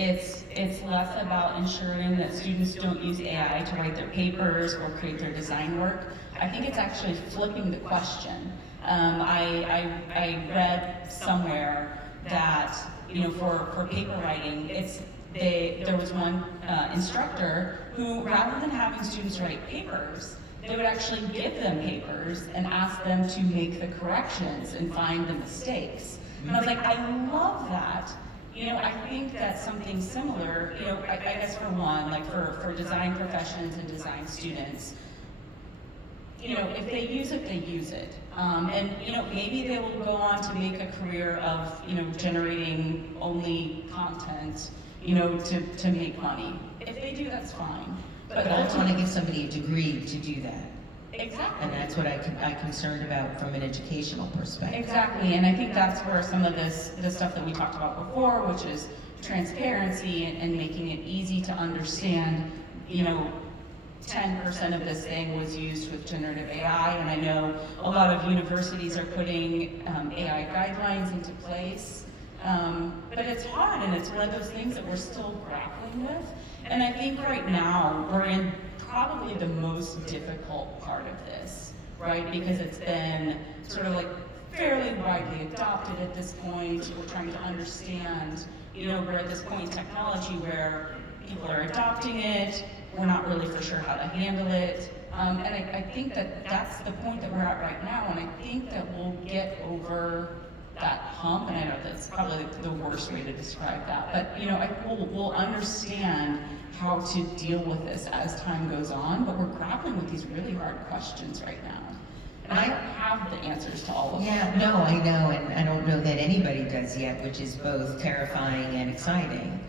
it's less about ensuring that students don't use AI to write their papers or create their design work. I think it's actually flipping the question. I read somewhere that, you know, for paper writing, there was one instructor who, rather than having students write papers, they would actually give them papers and ask them to make the corrections and find the mistakes. And I was like, I love that. You know, I think that's something similar, you know, I guess for one, like for design professions and design students, you know, if they use it, they use it. And, you know, maybe they will go on to make a career of, you know, generating only content, you know, to make money. If they do, that's fine. But I don't want to give somebody a degree to do that. Exactly. And that's what I'm concerned about from an educational perspective. Exactly, and I think that's where some of the stuff that we talked about before, which is transparency and making it easy to understand, you know, 10% of this thing was used with generative AI, and I know a lot of universities are putting AI guidelines into place, but it's hard, and it's one of those things that we're still grappling with. And I think right now we're in probably the most difficult part of this, right? Because it's been sort of like fairly widely adopted at this point. We're trying to understand, you know, we're at this point in technology where people are adopting it, we're not really for sure how to handle it. And I think that that's the point that we're at right now, and I think that we'll get over that hump, and I know that's probably the worst way to describe that, but you know, we'll understand how to deal with this as time goes on, but we're grappling with these really hard questions right now. And I don't have the answers to all of them. Yeah, no, I know, and I don't know that anybody does yet, which is both terrifying and exciting.